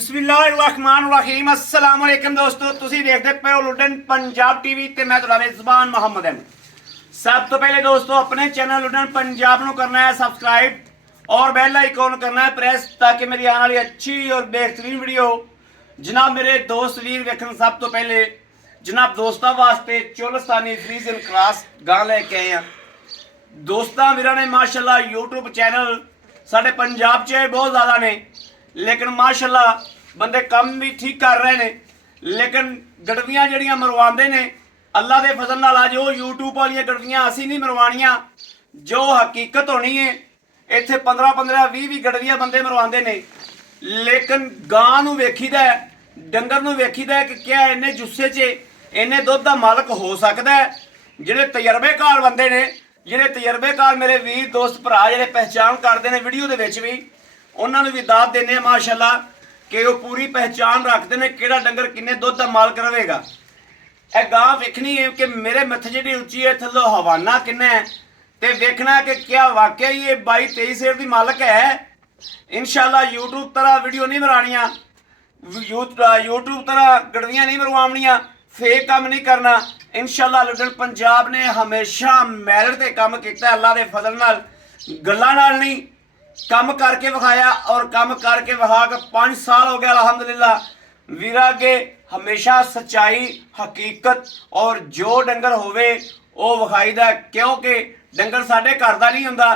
बिस्मिल्लाहिर्रहमानिर्रहीम अस्सलाम वालेकुम दोस्तों, तुसी देखते पे हो लुडन पंजाब टीवी ते मैं तुहाडा मेज़बान मोहम्मद अहमद। सब तो पहले दोस्तों अपने चैनल लुडन पंजाब ਨੂੰ करना है सब्सक्राइब और बेल आइकॉन करना है प्रेस ताकि मेरी आने वाली अच्छी और बेहतरीन वीडियो जनाब मेरे दोस्त वीर वेखन। सब तो पहले जनाब दोस्तों वास्ते चोलस्तानी फ्रीजन क्लास गां लेके आए हैं। दोस्तों वीरां ने माशाल्लाह यूट्यूब चैनल साडे पंजाब च बहुत ज़्यादा ने, लेकिन माशाल्लाह बंदे कम भी ठीक कर रहे हैं, लेकिन गड़वियां जड़ियां मरवाते ने अल्लाह के फजल नाल अज वो यूट्यूब वाली गड़वियां असी नहीं मरवानियां जो हकीकत होनी है। इत्थे 15-15 20 गड़वियां बंदे मरवाते ने, लेकिन गां नूं वेखीदा है, डंगर नूं वेखीदा है कि क्या इन्ने जुस्से च इन्ने दुध का मालक हो सकता है। जिहड़े तजर्बेकार बंदे ने, जिहड़े तजर्बेकार मेरे वीर दोस्त भरा जिहड़े पहचान करते हैं वीडियो दे विच भी उन्होंने भी दाद देने माशाल्लाह कि वो पूरी पहचान रखते हैं कि डंगर किन्ने दुध का मालक रहेगा। यह गां वेखनी है कि मेरे मत्थे जी उच्ची है, थल्लों हवाना किन्ना है, तो वेखना है कि क्या वाकई ये 22-23 सेर की मालक है। इंशाल्लाह यूट्यूब तरह वीडियो नहीं मरानियाँ, यूट्यूब तरह गड़वियाँ नहीं मरवानियाँ, फेक काम नहीं करना। इंशाल्लाह लुडन पंजाब ने हमेशा मैरिट से काम किया, अल्लाह के फजल नाल गल्लां नाल नहीं काम करके विखाया और काम करके विखा के 5 साल हो गया अल्हम्दुलिल्लाह। वीरा के हमेशा सच्चाई हकीकत और जो डंगर होवे वो विखाईदा, क्योंकि डंगर साडे घर दा नहीं हुंदा।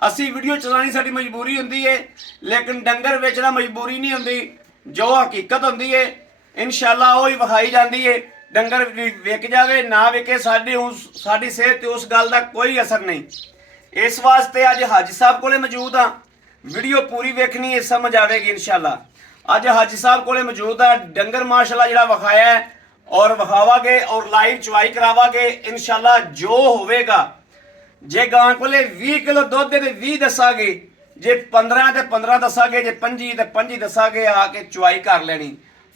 असी वीडियो चलानी साडी मजबूरी हुंदी है, लेकिन डंगर बेचना मजबूरी नहीं हुंदी, जो हकीकत हुंदी है इंशाल्लाह वो ही विखाई जाती है। डंगर विक जावे ना विके साडी सेहत ते उस गल दा कोई असर नहीं। इस वास्ते अज हाजी साहब कोले मौजूद हाँ, वीडियो पूरी वेखनी है समझ आएगी इंशाल्लाह। अज हाजी साहब कोले मौजूद है, डंगर माशाल्लाह जिहड़ा विखाया है और विखावागे और लाइव चवाई करावागे इंशाल्लाह। जो होवेगा जे गां कोले 20 किलो दुध दे 20 दसागे, जे 15 ते 15 दसागे, जे 25 ते 25 दसागे, आके चवाई कर लेनी।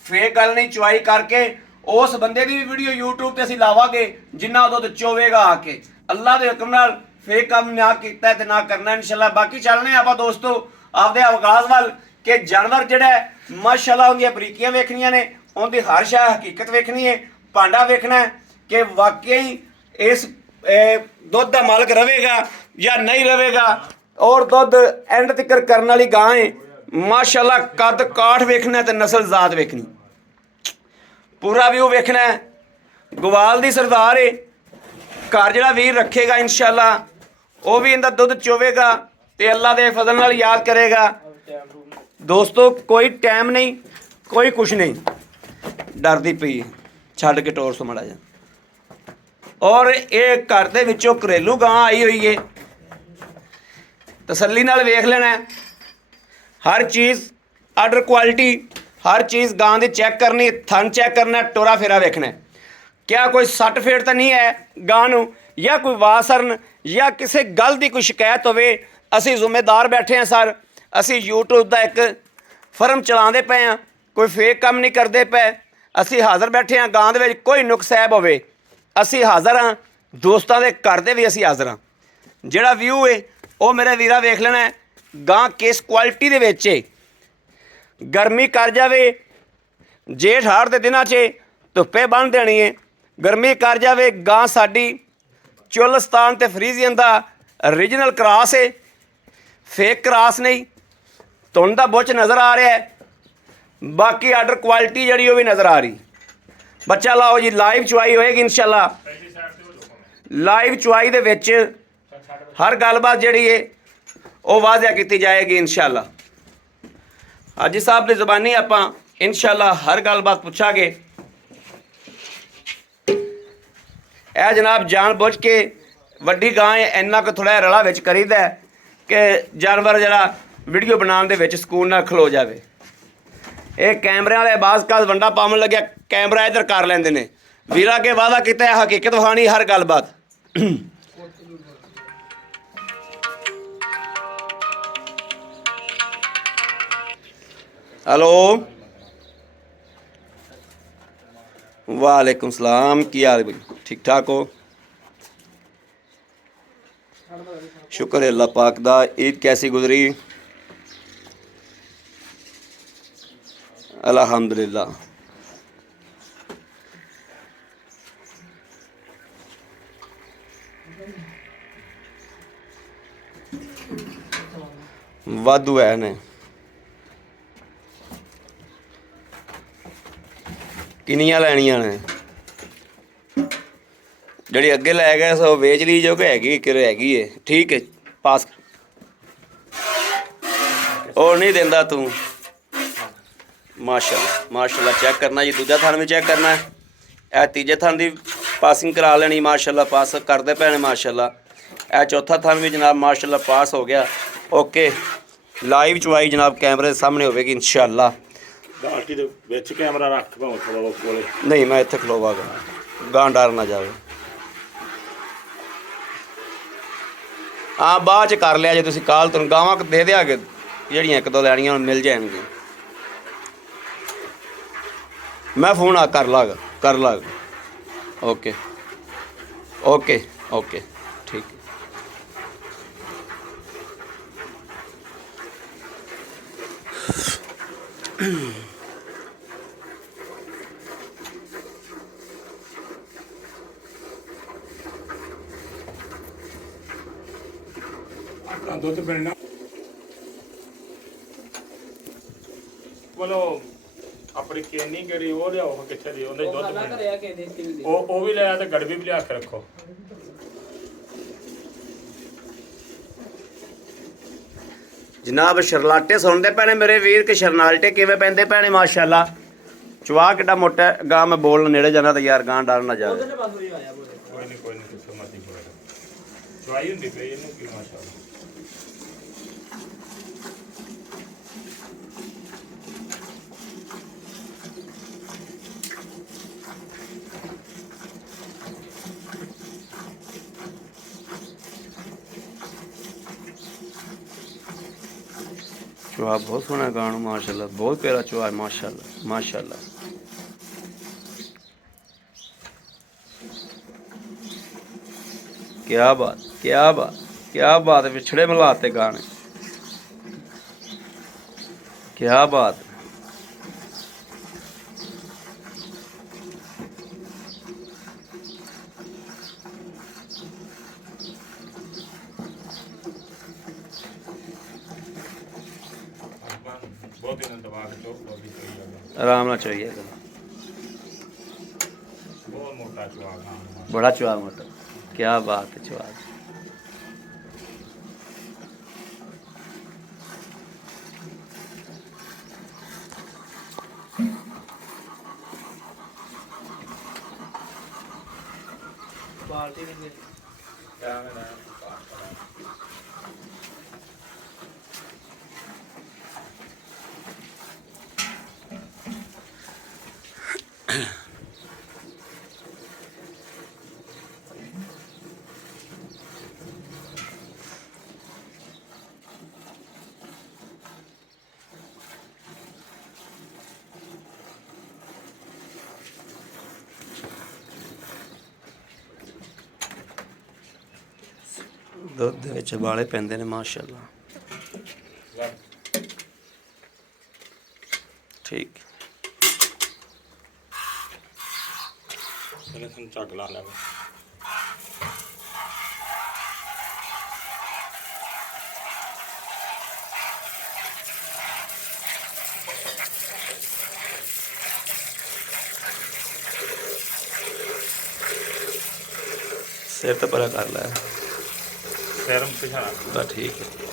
फेक गल नहीं, चवाई करके उस बंदे की भी वीडियो यूट्यूब ते असीं लावांगे जिन्ना दुध चोवेगा आके। अल्लाह के हुक्म नाल फेक काम ना किया ते ना करना इंशाल्लाह। बाकी चलने आप दोस्तों आपदे अवकाश वाल के जानवर जिहड़ा माशाल्लाह उन्दियां बरीकियां वेखनियां ने, उनकी हर शय हकीकत वेखनी है, भांडा वेखना है कि वाकई इस दुध का मालक रहेगा या नहीं रहेगा। और दुध एंड तक करने वाली गां है माशाल्लाह। कद काठ वेखना ते नस्ल जात वेखनी, पूरा व्यू वेखना है। गवाल दी सरदार है, घर जिहड़ा वीर रखेगा इंशाल्लाह वो भी इनका दुध चोवेगा तो अल्लाह के फजल नाल याद करेगा। दोस्तों कोई टाइम नहीं, कोई कुछ नहीं, डरदी पई छड़ के टोर सो मड़ा जा। और ये घर दे विचों घरेलू गां आई हुई है, तसल्ली नाल वेख लेना है। हर चीज़ आर्डर क्वालिटी, हर चीज़ गां दी चैक करनी, थन चैक करना, टोरा फेरा वेखना है। क्या कोई सट फेट तो नहीं है गां नूं, या कोई वासरन या किसी गल की कोई शिकायत होवे। असी जिम्मेदार बैठे हैं सर, असी यूट्यूब का एक फर्म चलाते पे हैं, कोई फेक काम नहीं करते पे। असी हाज़र बैठे हैं, गां दे विच कोई नुक्स ऐब होवे असी हाज़र हाँ, दोस्तों के घर दे भी असी हाज़र हाँ। जिहड़ा व्यू है वो मेरे वीरा वेख लेना है। गां किस क्वालिटी दे विच है, गर्मी कर जावे जेठ हाड़ के दिनों च धुप्पे बन देनी है, गर्मी कर जावे गां साडी चोलस्तान ते फ्रीजियन का ओरिजिनल क्रॉस है, फेक क्रॉस नहीं। धुंध का बुच नज़र आ रहा है, बाकी आर्डर क्वालिटी जी वो भी नज़र आ रही। बच्चा लाओ जी, लाइव चवाई होएगी इंशाल्लाह। लाइव चवाई दे विच हर गलबात जी है वो वाजिया की जाएगी इंशाल्लाह। हाजी साहब की ज़बानी आपां इंशाल्लाह हर गलबात पूछांगे। यह जनाब जान बुझ के वड्डी गां है, इन्ना को थोड़ा रला विच करीदा है कि जानवर जरा वीडियो बनाने दे विच सुकून नाल खलो जाए। ये कैमरे वाले बाज़ काज वंडा पावन लग्या कैमरा इधर कर लेंदे ने। वीरा के वादा किया है हकीकत विखानी हर गलबात। हेलो वालेकुम सलाम, की हाल भाई, ठीक ठाक हो? शुक्र है अल्लाह पाक दा। ईद कैसी गुजरी? अल्हम्दुलिल्लाह। वाधू है ने किनियां लैनियां ने ਜਿਹੜੀ ਅੱਗੇ ਲੈ ਗਿਆ ਸੋ ਵੇਚ ਲਈ ਜੋ ਕਿ ਹੈਗੀ ਕਿਰੇ ਹੈਗੀ ਏ ਠੀਕ ਹੈ ਪਾਸ ਉਹ ਨਹੀਂ ਦਿੰਦਾ ਤੂੰ ਮਾਸ਼ਾਅੱਲਾ ਮਾਸ਼ਾਅੱਲਾ ਚੈੱਕ ਕਰਨਾ ਜੀ ਦੂਜਾ ਥਣ ਵੀ ਚੈੱਕ ਕਰਨਾ ਇਹ ਤੀਜੇ ਥਣ ਦੀ ਪਾਸਿੰਗ ਕਰਾ ਲੈਣੀ ਮਾਸ਼ਾਅੱਲਾ ਪਾਸ ਕਰਦੇ ਪਏ ਨੇ ਮਾਸ਼ਾਅੱਲਾ ਇਹ ਚੌਥਾ ਥਣ ਵੀ ਜਨਾਬ ਮਾਸ਼ਾਅੱਲਾ ਪਾਸ ਹੋ ਗਿਆ ਓਕੇ ਲਾਈਵ ਚਵਾਈ ਜਨਾਬ ਕੈਮਰੇ ਦੇ ਸਾਹਮਣੇ ਹੋਵੇਗੀ ਇਨਸ਼ਾਅੱਲਾ ਬਾਲਟੀ ਦੇ ਵਿੱਚ ਕੈਮਰਾ ਰੱਖ ਭਾਵੇਂ ਥੋੜਾ ਕੋਲੇ ਨਹੀਂ ਮੈਂ ਇੱਥੇ ਖਲੋਵਾਂਗਾ ਗਾਂ ਡਰ ਨਾ ਜਾਵੇ ਹਾਂ ਬਾਅਦ ਚ ਕਰ ਲਿਆ ਜੇ ਤੁਸੀਂ ਕਾਲ ਤੁਹਾਨੂੰ ਗਾਵਾਂ ਦੇ ਦਿਆਗੇ ਜਿਹੜੀਆਂ ਇੱਕ ਦੋ ਲੈਣੀਆਂ ਮਿਲ ਜਾਣਗੀਆਂ ਮੈਂ ਫੋਨ ਆ ਕਰ ਲਾਂਗਾ ਓਕੇ ਓਕੇ ਓਕੇ ਠੀਕ ਦੁੱਧ ਮਿਲਣਾ ਬੋਲੋ ਆਪਣੀ ਕੇਨੀ ਕਿਹੜੀ ਉਹ ਲਿਆਓ ਕਿੱਥੇ ਦੀ ਉਹਦੇ ਦੁੱਧ ਮਿਲਣਾ ਉਹ ਵੀ ਲਿਆ ਤੇ ਗੜਵੀ ਵੀ ਲਿਆ ਕੇ ਰੱਖੋ ਜਨਾਬ ਸ਼ਰਲਾਟੇ ਸੁਣਦੇ ਪੈਣੇ ਮੇਰੇ ਵੀਰ ਕਿ ਸ਼ਰਨਾਲਟੇ ਕਿਵੇਂ ਪੈਂਦੇ ਪੈਣੇ ਮਾਸ਼ਾਅੱਲਾ ਚਵਾ ਕਿੱਡਾ ਮੋਟਾ ਗਾਂ ਮੈਂ ਬੋਲਣ ਨੇੜੇ ਜਾਣਾ ਤਾਂ ਯਾਰ ਗਾਂ ਡਰ ਨਾ ਜਾਵੇ ਕੋਈ ਨਹੀਂ ਕਿੱਥੇ ਮਰਦੀ ਹੋਏਗਾ ਚਵਾਈ ਹੁੰਦੀ ਪਈ ਇਹਨੂੰ ਕੀ ਮਾਸ਼ਾਅੱਲਾ चुहा बहुत सोहना गानू माशाल्लाह बहुत प्यारा चुहा है माशाल्लाह माशाल्लाह क्या बात है पिछड़े मिलाते गाने क्या बात ਬਹੁਤ ਦਿਨ ਦਵਾ ਕੇ ਚੋਕ ਬੋਲੀ ਪਈ ਆ आराम ना चाहिए ਬਹੁਤ ਮੋਟਾ ਚੁਆਗਾ बड़ा चुहा मोटा क्या बात है चुहा ਬਾਲਟੀ ਨਹੀਂ ਦੁੱਧ ਦੇ ਵਿੱਚ ਵਾਲੇ ਪੈਂਦੇ ਨੇ ਮਾਸ਼ਾਅੱਲਾ ਠੀਕ ਇਹਨੇ ਸਾਨੂੰ ਚੱਕ ਲਾ ਲੈ सिर तो परा कर ला ਸਿਰ ਪਿਛਾਣਾ बस ठीक है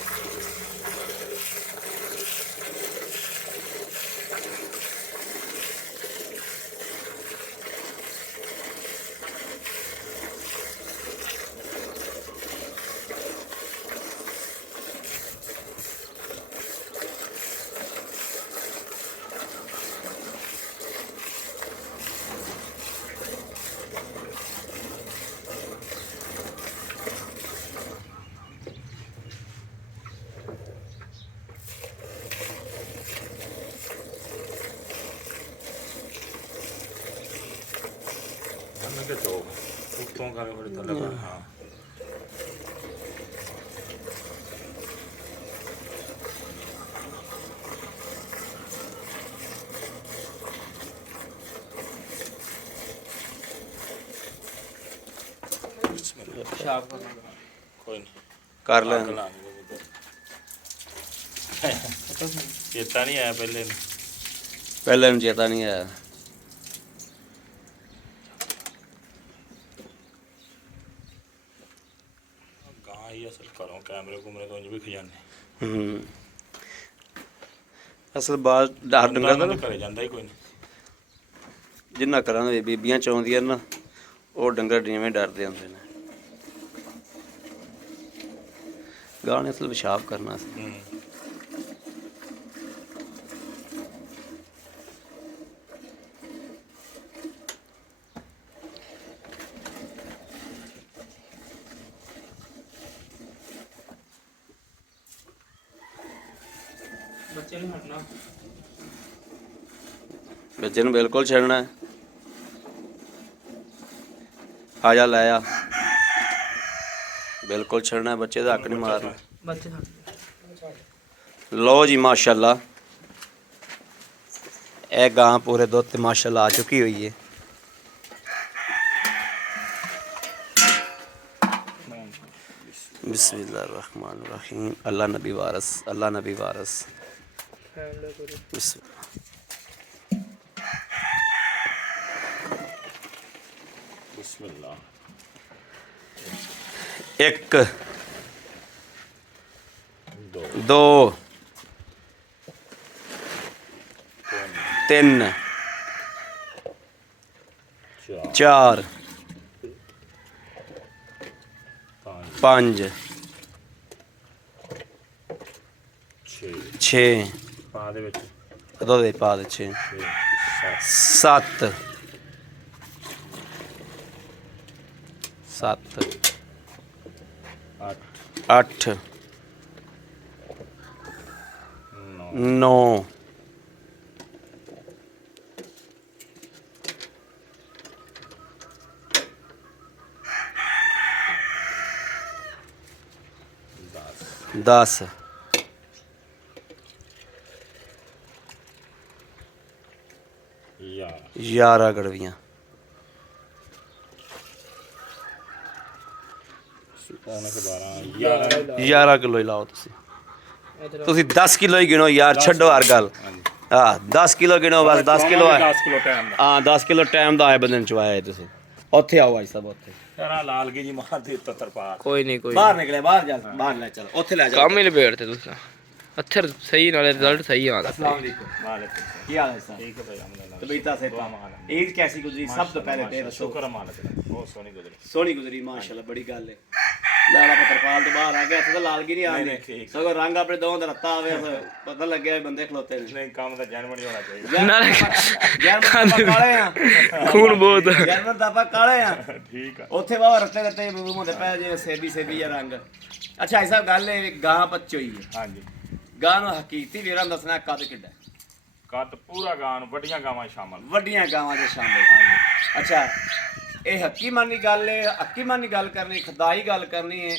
ਉਹਨੇ ਕਿ ਚੋਕ ਉੱਤੋਂ ਕਰੇ ਬੜੇ ਥੱਲੇ ਹਾਂ ਪਿਸ਼ਾਬ ਕਰਨਾ ਕੋਈ ਨਹੀਂ ਕਰ ਲੈ ਚੇਤਾ ਨਹੀਂ ਆਇਆ ਪਹਿਲੇ ਨੂੰ। ਪਹਿਲੇ ਨੂੰ ਚੇਤਾ ਨਹੀਂ ਆਇਆ। ਗਾਂ ਹੀ ਅਸਲ ਘਰੋਂ ਕੈਮਰੇ ਕੁਮਰੇ ਤੋਂ ਵੀ ਖਜਾਨੇ ਅਸਲ ਬਾਤ ਡੰਗਰ ਦਾ ਘਰੇ ਜਾਂਦਾ ਹੀ ਕੋਈ ਨਹੀਂ। ਜਿੰਨਾ ਘਰਾਂ ਦੇ ਬੀਬੀਆਂ ਚਾਹੁੰਦੀਆਂ ਨਾ ਉਹ ਡੰਗਰ ਜਿਵੇਂ ਡਰਦੇ ਹੁੰਦੇ ਨੇ। ਗਾਂ ਨੇ ਅਸਲ ਪਿਸ਼ਾਬ ਕਰਨਾ ਸੀ। ਬੱਚੇ ਨੂੰ ਹਟਣਾ ਬੱਚੇ ਨੂੰ ਬਿਲਕੁਲ ਛੱਡਣਾ। ਆ ਜਾ ਲੈ ਆ, ਬਿਲਕੁਲ ਛੱਡਣਾ, ਬੱਚੇ ਦਾ ਹੱਕ ਨਹੀਂ ਮਾਰਨਾ। ਬੱਚੇ ਹਟ ਲਓ ਜੀ ਮਾਸ਼ਾਅੱਲਾ ਇਹ ਗਾਂ ਪੂਰੇ ਦੁੱਧ ਤੇ ਮਾਸ਼ਾਅੱਲਾ ਆ ਚੁੱਕੀ ਹੋਈ ਹੈ। बिस्मिल्लाहिर्रहमानिर्रहीम। अल्लाह नबी वारस, अल्लाह नबी वारस। बिस्मिल्लाह। एक दो तीन चार पाँच छे दो दे पा दे छे सत्त सत्त अठ नौ दस 11 ਗੜਵੀਆਂ। 11 ਕਿਲੋ ਹੀ ਲਾਓ ਤੁਸੀਂ। ਤੁਸੀਂ 10 ਕਿਲੋ ਹੀ ਗਿਣੋ ਯਾਰ, ਛੱਡੋ ਹਰ ਗੱਲ। ਹਾਂ 10 ਕਿਲੋ ਗਿਣੋ ਬਸ। 10 ਕਿਲੋ ਹੈ। 10 ਕਿਲੋ ਟਾਈਮ ਦਾ। ਹਾਂ 10 ਕਿਲੋ ਟਾਈਮ ਦਾ ਆਏ ਬੰਦੇ ਨੂੰ ਚਵਾਇਆ ਤੁਸੀਂ। ਉੱਥੇ ਆਓ ਭਾਈ ਸਾਹਿਬ, ਉੱਥੇ ਤੇਰਾ ਲਾਲ ਕੀ ਜੀ ਮਾਰ ਦੇ ਤਰਪਾਲ। ਕੋਈ ਨਹੀਂ ਕੋਈ ਬਾਹਰ ਨਿਕਲੇ, ਬਾਹਰ ਜਾ, ਬਾਹਰ ਲੈ ਚਲ, ਉੱਥੇ ਲੈ ਜਾ। ਕੰਮ ਹੀ ਨਿਬੇੜਤੇ ਤੁਸੀਂ। ਅੱਛਰ ਸਹੀ ਨਾਲੇ ਰਿਜ਼ਲਟ ਸਹੀ ਆਉਂਦਾ। अस्सलाम वालेकुम। वालेकुम ਕੀ ਹਾਲ ਹੈ ਸਰ? ठीक है भाई अल्हम्दुलिल्लाह। तबीयत से ईद कैसी गुजरी सब तो पहले दे दो। शुक्र है मालिक दा, बहुत सोहनी गुजरी। सोहनी गुजरी माशाल्लाह, बड़ी गल है। लाला पत्रपाल तो बाहर आ गया तो लाल गिरी आ नहीं, गए ठीक। सगो रंग अपने दोवां दा रत्ता आवे पता लग गया बंदे खलोते ने। नहीं काम दा जानवर नहीं होना चाहिए। जानवर काले हैं, खून बहुत जानवर दा ਆਪਾਂ ਕਾਲੇ ਆ। ठीक है। ਉੱਥੇ ਬਾਹਰ ਰੱਤੇ ਰੱਤੇ ਮੂੰਹ ਦੇ ਪੈ ਜਿਵੇਂ ਸੇਬੀ ਸੇਬੀ ਜਾਂ ਰੰਗ। ਅੱਛਾ ਇਹ ਸਭ ਗੱਲ ਹੈ ਗਾਂ ਬੱਚੋਈ ਹੈ। हाँ जी। ਗਾਂ ਨੂੰ ਹਕੀਕਤੀ ਵੀਰਾਂ ਨੂੰ ਦੱਸਣਾ ਕੱਦ ਕਿੱਡਾ। ਕੱਦ ਪੂਰਾ ਗਾਂ ਨੂੰ ਵੱਡੀਆਂ ਗਾਵਾਂ ਸ਼ਾਮਲ। ਵੱਡੀਆਂ ਗਾਵਾਂ ਦੇ ਸ਼ਾਮਲ। ਅੱਛਾ ਇਹ ਹਕੀਮਾਨੀ ਗੱਲ ਹੈ, ਹਕੀਮਾਨੀ ਗੱਲ ਕਰਨੀ, ਖੁਦਾਈ ਗੱਲ ਕਰਨੀ ਹੈ।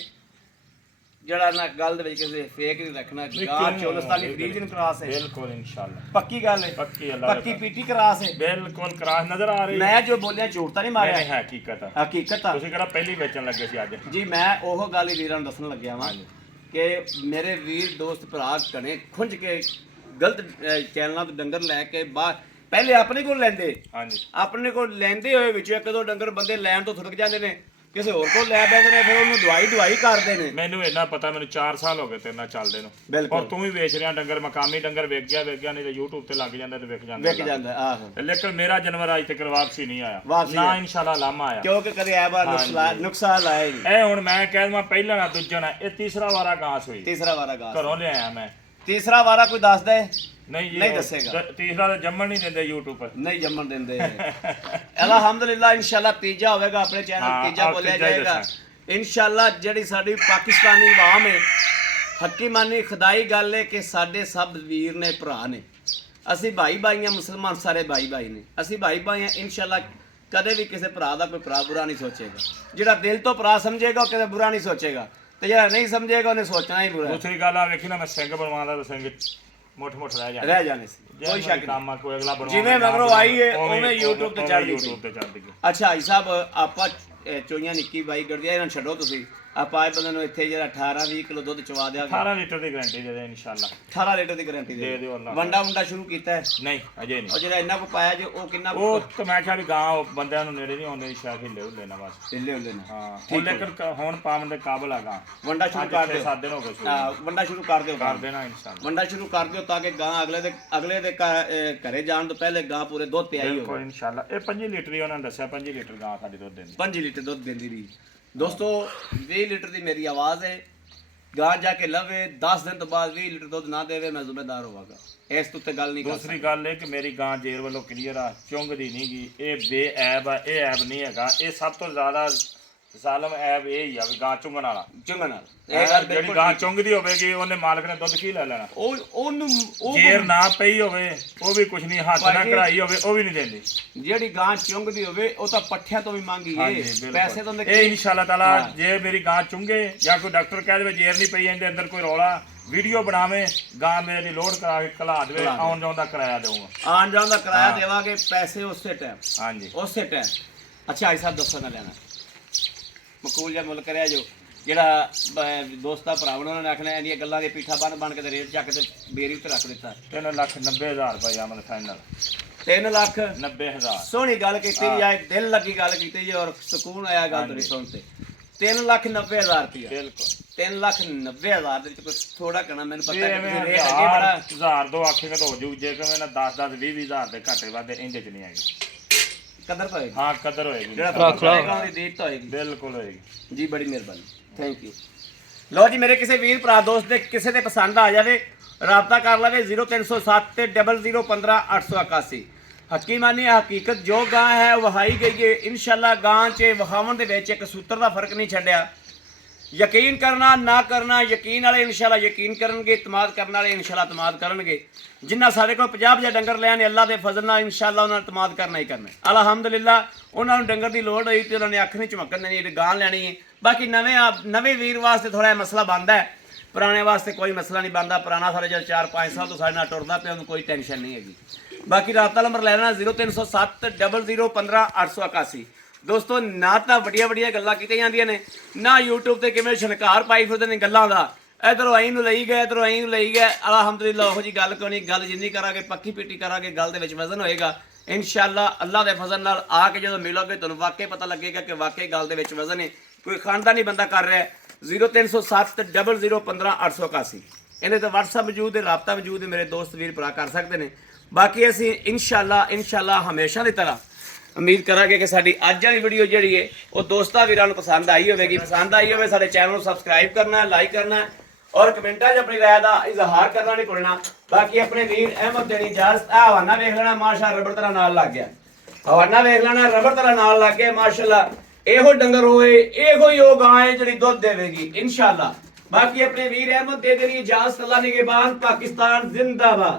ਜਿਹੜਾ ਨਾ ਗੱਲ ਦੇ ਵਿੱਚ ਕਿਸੇ ਫੇਕ ਨਹੀਂ ਰੱਖਣਾ। ਗਾਂ ਚੋਲਸਤਾਨੀ ਫਰੀਜ਼ਨ ਕਰਾਸ ਹੈ। ਬਿਲਕੁਲ इंशाल्लाह। ਪੱਕੀ ਗੱਲ ਹੈ। ਪੱਕੀ ਅੱਲਾਹ ਪੱਕੀ ਪੀਟੀ ਕਰਾਸ ਹੈ। ਬਿਲकुल ਕਰਾਸ ਨਜ਼ਰ ਆ ਰਹੀ। ਮੈਂ ਜੋ ਬੋਲਿਆ ਝੂਠ ਤਾਂ ਨਹੀਂ ਨਹੀਂ ਮਾਰਿਆ, ਹੈ ਹਕੀਕਤ ਆ। ਹਕੀਕਤ ਆ। ਤੁਸੀਂ ਕਿਹੜਾ ਪਹਿਲੀ ਵੇਚਣ ਲੱਗੇ ਸੀ ਅੱਜ? ਜੀ ਮੈਂ ਉਹ ਗੱਲ ਹੀ ਵੀਰਾਂ ਨੂੰ ਦੱਸਣ ਲੱਗਿਆ ਵਾਂ ਕਿ ਮੇਰੇ ਵੀਰ ਦੋਸਤ ਭਰਾ ਘਣੇ ਖੁੰਝ ਕੇ ਗਲਤ ਚੈਨਲਾਂ ਤੋਂ ਡੰਗਰ ਲੈ ਕੇ ਬਾਹਰ ਪਹਿਲੇ ਆਪਣੇ ਕੋਲ ਲੈਂਦੇ। ਹਾਂਜੀ। ਆਪਣੇ ਕੋਲ ਲੈਂਦੇ ਹੋਏ ਵਿੱਚੋਂ ਇੱਕ ਦੋ ਡੰਗਰ ਬੰਦੇ ਲੈਣ ਤੋਂ ਥੁੜਕ ਜਾਂਦੇ ਨੇ, ਕਿਸੇ ਹੋਰ ਕੋਲ ਲੈ ਬੈਂਦੇ ਨੇ, ਫਿਰ ਉਹਨੂੰ ਦਵਾਈ ਕਰਦੇ ਨੇ। ਮੈਨੂੰ ਇੰਨਾ ਪਤਾ, ਮੈਨੂੰ 4 ਸਾਲ ਹੋ ਗਏ ਤੇਰੇ ਨਾਲ ਚੱਲਦੇ ਨੂੰ। ਬਿਲਕੁਲ। ਔਰ ਤੂੰ ਵੀ ਵੇਚ ਰਿਹਾ ਡੰਗਰ, ਮਕਾਮੀ ਡੰਗਰ ਵਿਕ ਗਿਆ ਨਹੀਂ ਤੇ YouTube ਤੇ ਲੱਗ ਜਾਂਦਾ ਤੇ ਵਿਕ ਜਾਂਦਾ। ਵਿਕ ਜਾਂਦਾ ਆਹੋ। ਲੇਕਿਨ ਮੇਰਾ ਜਾਨਵਰ ਅੱਜ ਤੱਕ ਵਾਪਸੀ ਨਹੀਂ ਆਇਆ ਵਾਪਸੀ ਨਾ, ਇੰਸ਼ਾਅੱਲਾ ਲਾਮਾ ਆਇਆ। ਕਿਉਂਕਿ ਕਦੇ ਐਬਾ ਨੁਕਸਾਨ ਆਇਆ ਹੀ ਨਹੀਂ। ਇਹ ਹੁਣ ਮੈਂ ਕਹਿ ਦਵਾਂ ਪਹਿਲਾ ਨਾ ਦੂਜਾ ਨਾ, ਇਹ ਤੀਸਰਾ ਵਾਰਾ ਗਾਸ ਹੋਈ। ਤੀਸਰਾ ਵਾਰਾ ਗਾ ਘਰੋਂ ਲਿਆਇਆ ਮੈਂ। ਤੀਸਰਾ ਵਾਰਾ ਕੋਈ ਦੱਸਦਾ ਹੈ? ਨਹੀਂ ਜੀ ਨਹੀਂ ਦੱਸੇਗਾ। ਤੀਸਰਾ ਤਾਂ ਜੰਮਣ ਨਹੀਂ ਦਿੰਦੇ YouTube ਪਰ। ਨਹੀਂ ਜੰਮਣ ਦਿੰਦੇ। ਅਲਹਮਦੁਲਿਲਾ ਇਨਸ਼ਾਅੱਲਾ ਤੀਜਾ ਹੋਵੇਗਾ ਆਪਣੇ ਚੈਨਲ, ਤੀਜਾ ਬੋਲਿਆ ਜਾਏਗਾ ਇਨਸ਼ਾਅੱਲਾ। ਜਿਹੜੀ ਸਾਡੀ ਪਾਕਿਸਤਾਨੀ ਆਵਾਮ ਹੈ, ਹਕੀਮਾਨੀ ਖੁਦਾਈ ਗੱਲ ਹੈ ਕਿ ਸਾਡੇ ਸਭ ਵੀਰ ਨੇ, ਭਰਾ ਨੇ। ਅਸੀਂ ਭਾਈ ਭਾਈਆਂ, ਮੁਸਲਮਾਨ ਸਾਰੇ ਭਾਈ ਭਾਈ ਨੇ। ਅਸੀਂ ਭਾਈ ਭਾਈਆਂ ਇਨਸ਼ਾਅੱਲਾ। ਕਦੇ ਵੀ ਕਿਸੇ ਭਰਾ ਦਾ ਕੋਈ ਭਰਾ ਬੁਰਾ ਨਹੀਂ ਸੋਚੇਗਾ। ਜਿਹੜਾ ਦਿਲ ਤੋਂ ਭਰਾ ਸਮਝੇਗਾ ਉਹ ਕਦੇ ਬੁਰਾ ਨਹੀਂ ਸੋਚੇਗਾ, ਤੇ ਜਿਹੜਾ ਨਹੀਂ ਸਮਝੇਗਾ ਉਹਨੇ ਸੋਚਣਾ ਹੀ ਬੁਰਾ। ਦੂਸਰੀ ਗੱਲ ਆ ਵੇਖੀ ਨਾ, ਮੈਂ ਸਿੰਘ ਬਣਵਾਉਂਦਾ ਤਾਂ ਸਿੰਘ ਮੁੱਠ ਰਹਿ ਜਾਣੇ ਸੀ, ਕੋਈ ਸ਼ੱਕ ਕੰਮ ਕੋਈ ਅਗਲਾ ਬਣਵਾਉਂਦਾ ਜਿਵੇਂ ਮਗਰੋਂ ਆਈ ਹੈ ਉਵੇਂ YouTube ਤੇ ਚੜ੍ਹ ਗਈ। YouTube ਤੇ ਚੜ੍ਹ ਗਈ। ਅੱਛਾ ਭਾਈ ਸਾਹਿਬ ਆਪਾਂ ਚੋਈਆਂ ਨਿੱਕੀ ਬਾਈ ਗੜਦੀਆਂ ਇਹਨਾਂ ਨੂੰ ਛੱਡੋ ਤੁਸੀਂ ਆਪਾਂ ਇਹ ਬੰਦੇ ਨੂੰ ਇੱਥੇ ਜਿਹੜਾ 18-20 ਕਿਲੋ ਦੁੱਧ ਚਵਾ ਦਿਆਂਗੇ 18 ਲੀਟਰ ਦੀ ਗਾਰੰਟੀ ਦੇ ਦੇ ਇਨਸ਼ਾਅੱਲਾ 18 ਲੀਟਰ ਦੀ ਗਾਰੰਟੀ ਦੇ ਦਿਓ ਅੱਲਾ ਵੰਡਾ ਸ਼ੁਰੂ ਕੀਤਾ ਹੈ ਨਹੀਂ ਅਜੇ ਉਹ ਨਹੀਂ ਜਿਹੜਾ ਇੰਨਾ ਕੋ ਪਾਇਆ ਜੇ ਉਹ ਕਿੰਨਾ ਉਹ ਤਾਂ ਮੈਂ ਕਿਹਾ ਵੀ ਗਾਂ ਬੰਦਿਆਂ ਨੂੰ ਨੇੜੇ ਨਹੀਂ ਆਉਂਦੇ ਦੀ ਸ਼ਾਇਦ ਹਿੱਲੇ ਹੁੱਲੇ ਨਾ ਬਸ ਢਿੱਲੇ ਹੁੰਦੇ ਨੇ ਹਾਂ ਹੁਣ ਲੇਕਿਨ ਹੁਣ ਪਾਉਣ ਦੇ ਕਾਬਲ ਆ ਗਾਂ ਵੰਡਾ ਸ਼ੁਰੂ ਕਰ ਦਿਓ 7 ਦਿਨ ਹੋ ਗਏ ਸ਼ੁਰੂ ਹਾਂ ਵੰਡਾ ਸ਼ੁਰੂ ਕਰ ਦਿਓ ਕਰ ਦੇਣਾ ਇਨਸ਼ਾਅੱਲਾ ਵੰਡਾ ਸ਼ੁਰੂ ਕਰ ਦਿਓ ਤਾਂ ਕਿ ਗਾਂ ਅਗਲੇ ਦੇ ਘਰੇ ਜਾਣ ਤੋਂ ਪਹਿਲੇ ਗਾਂ ਪੂਰੇ ਦੁੱਧ ਤੇ ਆਈ ਹੋਵੇ ਬਿਲਕੁਲ ਇਨਸ਼ਾਅੱਲਾ ਇਹ 5 ਲੀਟਰ ਹੀ ਉਹਨਾਂ ਨੇ ਦੱਸਿਆ 5 ਲੀਟਰ ਗਾਂ ਸਾਡੀ ਦੁੱਧ ਦਿੰਦੀ 5 ਲੀਟਰ ਦੁੱਧ ਦਿੰਦੀ ਰਹੀ ਦੋਸਤੋ 20 ਲੀਟਰ ਦੀ ਮੇਰੀ ਆਵਾਜ਼ ਹੈ ਗਾਂ ਜਾ ਕੇ ਲਵੇ 10 ਦਿਨ ਤੋਂ ਬਾਅਦ 20 ਲੀਟਰ ਦੁੱਧ ਨਾ ਦੇਵੇ ਮੈਂ ਜ਼ਿੰਮੇਦਾਰ ਹੋਵਾਂਗਾ ਇਸ ਤੋਂ ਤੇ ਗੱਲ ਨਹੀਂ ਕਰ ਦੂਸਰੀ ਗੱਲ ਇਹ ਕਿ ਮੇਰੀ ਗਾਂ ਜੇਰ ਵੱਲੋਂ ਕਲੀਅਰ ਆ ਚੁੰਗਦੀ ਨਹੀਂ ਗੀ ਇਹ ਬੇਐਬ ਆ ਇਹ ਐਬ ਨਹੀਂ ਹੈਗਾ ਇਹ ਸਭ ਤੋਂ ਜ਼ਿਆਦਾ ਜ਼ਾਲਮ ਐਬ ਇਹ ਹੀ ਆ ਵੀ ਗਾਂ ਚੁੰਗਣ ਵਾਲਾ ਚੰਗਾ ਨਾਲ ਇਹ ਗੱਲ ਜਿਹੜੀ ਗਾਂ ਚੁੰਗਦੀ ਹੋਵੇਗੀ ਉਹਨੇ ਮਾਲਕ ਨੇ ਦੁੱਧ ਕੀ ਲੈ ਲੈਣਾ ਉਹਨੂੰ ਜੇਰ ਨਾ ਪਈ ਹੋਵੇ ਉਹ ਵੀ ਕੁਝ ਨਹੀਂ ਹੱਥ ਨਾਲ ਕਢਾਈ ਹੋਵੇ ਉਹ ਵੀ ਨਹੀਂ ਦਿੰਦੀ ਜਿਹੜੀ ਗਾਂ ਚੁੰਗਦੀ ਹੋਵੇ ਉਹ ਤਾਂ ਪੱਠਿਆਂ ਤੋਂ ਵੀ ਮੰਗੀ ਏ ਪੈਸੇ ਤੋਂ ਇਹ ਇਨਸ਼ਾਅੱਲਾ ਤਾਲਾ ਜੇ ਮੇਰੀ ਗਾਂ ਚੁੰਗੇ ਜਾਂ ਕੋਈ ਡਾਕਟਰ ਕਹਿ ਦੇਵੇ ਜੇਰ ਨਹੀਂ ਪਈ ਇਹਦੇ ਅੰਦਰ ਕੋਈ ਰੌਲਾ ਵੀਡੀਓ ਬਣਾਵੇ ਗਾਂ ਮੇਰੀ ਲੋਡ ਕਰਾ ਕੇ ਕਲਾ ਦੇਵੇ ਆਉਣ ਜਾਣ ਦਾ ਕਿਰਾਇਆ ਦੇਵਾਂਗਾ ਆਉਣ ਜਾਣ ਦਾ ਕਿਰਾਇਆ ਦੇਵਾਂਗੇ ਪੈਸੇ ਉਸੇ ਟਾਈਮ ਹਾਂਜੀ ਉਸੇ ਟਾਈਮ ਅੱਛਾ ਐਸਾ ਦੱਸੋ ਨਾ ਲੈਣਾ ਮਕੂਲ ਜਿਹਾ ਮੁੱਲ ਕਰਿਆ ਜੋ ਜਿਹੜਾ ਦੋਸਤਾਂ ਭਰਾਵਾਂ ਉਹਨਾਂ ਨੇ ਆਖਣਾ ਇਹਦੀਆਂ ਗੱਲਾਂ ਦੇ ਪੀਠਾ ਬਣ ਕੇ ਤੇ ਰੇਟ ਚੱਕ ਤੇ ਬੇਰੀ ਉੱਤੇ ਰੱਖ ਦਿੱਤਾ 3,90,000 ਰੁਪਏ ਆਮਦ ਫਾਈਨਲ 3,90,000 ਸੋਹਣੀ ਗੱਲ ਕੀਤੀ ਜਾਏ ਦਿਲ ਲੱਗੀ ਗੱਲ ਕੀਤੀ ਜੀ ਔਰ ਸਕੂਨ ਆਇਆ ਗੱਲ ਤੁਹਾਡੀ ਸੁਣ ਤੇ 3,90,000 ਰੁਪਏ ਬਿਲਕੁਲ 3,90,000 ਦੇ ਵਿੱਚ ਕੁਝ ਥੋੜਾ ਕਹਿਣਾ ਮੈਨੂੰ ਪਤਾ ਹੈ ਕਿ ਰੇਟ ਅੱਗੇ ਅੱਗੇ ਬੜਾ 1000 ਦੋ ਆਖੇਗਾ ਤਾਂ ਹੋ ਜੂ ਜੇ ਕਿ ਮੈਂ 10,000 ਦੇ ਘਾਟੇ ਵਾਧੇ ਇੰਜ ਚ ਨਹੀਂ ਹੈਗੀ ਕਦਰ ਹੋਏਗੀ ਹਾਂ ਕਦਰ ਹੋਏਗੀ ਜਿਹੜਾ ਫਰਕ ਉਹਦੀ ਦੇਖ ਤਾਂ ਹੋਏਗੀ ਬਿਲਕੁਲ ਹੋਏਗੀ ਜੀ ਬੜੀ ਮਿਹਰਬਾਨੀ ਥੈਂਕ ਯੂ ਲੋ ਜੀ ਮੇਰੇ ਕਿਸੇ ਵੀਰ ਭਰਾ ਦੋਸਤ ਦੇ ਕਿਸੇ ਦੇ ਪਸੰਦ ਆ ਜਾਵੇ ਰਾਬਤਾ ਕਰ ਲਵੇ 0307 ਤੇ 0015 ਹਕੀਮਾਨੀ ਹਕੀਕਤ ਜੋ ਗਾਂ ਹੈ ਵਹਾਈ ਗਈ ਹੈ ਇਨਸ਼ਾਅੱਲਾ ਗਾਂ 'ਚ ਵਹਾਵਣ ਦੇ ਵਿੱਚ ਇੱਕ ਸੂਤਰ ਦਾ ਫਰਕ ਨਹੀਂ ਛੱਡਿਆ ਯਕੀਨ ਕਰਨਾ ਨਾ ਕਰਨਾ ਯਕੀਨ ਵਾਲੇ ਇਨਸ਼ਾਅੱਲਾ ਯਕੀਨ ਕਰਨਗੇ ਇਤਮਾਦ ਕਰਨ ਵਾਲੇ ਇਨਸ਼ਾਅੱਲਾ ਇਤਮਾਦ ਕਰਨਗੇ ਜਿੰਨਾ ਸਾਡੇ ਕੋਲ 50 ਡੰਗਰ ਲਿਆ ਨੇ ਅੱਲਾ ਦੇ ਫਜ਼ਲ ਨਾਲ ਇਨਸ਼ਾਅੱਲਾ ਉਹਨਾਂ ਨੂੰ ਇਤਮਾਦ ਕਰਨਾ ਹੀ ਕਰਨਾ ਅਲਹਮਦੁਲਿਲਾ ਉਹਨਾਂ ਨੂੰ ਡੰਗਰ ਦੀ ਲੋੜ ਹੋਈ ਤੇ ਉਹਨਾਂ ਨੇ ਅੱਖ ਨਹੀਂ ਝਮਕਣ ਦੇਣੀ ਇਹ ਗਾਂ ਲੈਣੀ ਹੈ ਬਾਕੀ ਨਵੇਂ ਵੀਰ ਵਾਸਤੇ ਥੋੜਾ ਮਸਲਾ ਬਣਦਾ ਹੈ ਪੁਰਾਣੇ ਵਾਸਤੇ ਕੋਈ ਮਸਲਾ ਨਹੀਂ ਬਣਦਾ ਪੁਰਾਣਾ ਸਾਡੇ ਜਦ 4-5 ਸਾਲ ਤੋਂ ਸਾਡੇ ਨਾਲ ਟੁਰਦਾ ਪਿਆ ਉਹਨੂੰ ਕੋਈ ਟੈਨਸ਼ਨ ਨਹੀਂ ਹੈਗੀ ਬਾਕੀ ਰਾਬਤਾ ਨੰਬਰ ਲੈ ਲੈਣਾ 0307 0015 881 ਦੋਸਤੋ ਨਾ ਤਾਂ ਵੱਡੀਆਂ ਗੱਲਾਂ ਕੀਤੀਆਂ ਜਾਂਦੀਆਂ ਨੇ ਨਾ YouTube ਤੇ ਕਿਵੇਂ ਸ਼ਨਕਾਰ ਪਾਈ ਫਿਰਦੇ ਨੇ ਗੱਲਾਂ ਦਾ ਇਧਰੋਂ ਆਈ ਨੂੰ ਲਈ ਗਏ ਇਧਰੋਂ ਆਈ ਨੂੰ ਲਈ ਗਏ ਅਲਹਮਦੁਲਿਲਾ ਉਹੋ ਜੀ ਗੱਲ ਕੋਈ ਨਹੀਂ ਗੱਲ ਜਿੰਨੀ ਕਰਾਂਗੇ ਪੱਕੀ ਪੀਟੀ ਕਰਾਂਗੇ ਗੱਲ ਦੇ ਵਿੱਚ ਵਜ਼ਨ ਹੋਏਗਾ ਇਨਸ਼ਾਅੱਲਾ ਅੱਲਾ ਦੇ ਫਜ਼ਲ ਨਾਲ ਆ ਕੇ ਜਦੋਂ ਮਿਲੋਗੇ ਤੁਹਾਨੂੰ ਵਾਕਈ ਪਤਾ ਲੱਗੇਗਾ ਕਿ ਵਾਕਈ ਗੱਲ ਦੇ ਵਿੱਚ ਵਜ਼ਨ ਹੈ ਕੋਈ ਖਾਨਦਾਨੀ ਬੰਦਾ ਕਰ ਰਿਹਾ 0307 0015 881 ਇਹਦੇ ਤੇ WhatsApp ਮੌਜੂਦ ਹੈ ਰਾਬਤਾ ਮੌਜੂਦ ਹੈ ਮੇਰੇ ਦੋਸਤ ਵੀਰ ਭਰਾ ਕਰ ਸਕਦੇ ਨੇ ਬਾਕੀ ਅਸੀਂ ਇਨਸ਼ਾਅੱਲਾ ਹਮੇਸ਼ਾ ਦੀ ਤਰ੍ਹਾਂ ਉਮੀਦ ਕਰਾਂਗੇ ਕਿ ਸਾਡੀ ਅੱਜ ਵਾਲੀ ਵੀਡੀਓ ਜਿਹੜੀ ਹੈ ਉਹ ਦੋਸਤਾਂ ਵੀਰਾਂ ਨੂੰ ਪਸੰਦ ਆਈ ਹੋਵੇਗੀ ਪਸੰਦ ਆਈ ਹੋਵੇ ਸਾਡੇ ਚੈਨਲ ਨੂੰ ਸਬਸਕ੍ਰਾਈਬ ਕਰਨਾ ਲਾਈਕ ਕਰਨਾ ਔਰ ਕਮੈਂਟਾਂ 'ਚ ਆਪਣੀ ਰਾਏ ਦਾ ਇਜ਼ਹਾਰ ਕਰਨਾ ਨਹੀਂ ਭੁੱਲਣਾ ਬਾਕੀ ਆਪਣੇ ਵੀਰ ਅਹਿਮਦ ਦੇਣੀ ਇਜਾਜ਼ਤ ਆ ਹਵਾਨਾ ਵੇਖ ਲੈਣਾ ਮਾਸ਼ਾ ਰਬੜ ਤਰ੍ਹਾਂ ਨਾਲ ਲੱਗ ਗਿਆ ਹਵਾਨਾ ਵੇਖ ਲੈਣਾ ਰਬੜ ਤਰ੍ਹਾਂ ਨਾਲ ਲੱਗ ਗਿਆ ਮਾਸ਼ਾਅੱਲਾ ਇਹੋ ਡੰਗਰ ਹੋਏ ਇਹੋ ਹੀ ਉਹ ਗਾਂ ਹੈ ਜਿਹੜੀ ਦੁੱਧ ਦੇਵੇਗੀ ਇਨਸ਼ਾਅੱਲਾ ਬਾਕੀ ਆਪਣੇ ਵੀਰ ਅਹਿਮਦ ਦੇ ਦੇਣੀ ਇਜਾਜ਼ਤ ਅੱਲਾ ਨਿਗਹਿਬਾਨ ਪਾਕਿਸਤਾਨ ਜ਼ਿੰਦਾਬਾਦ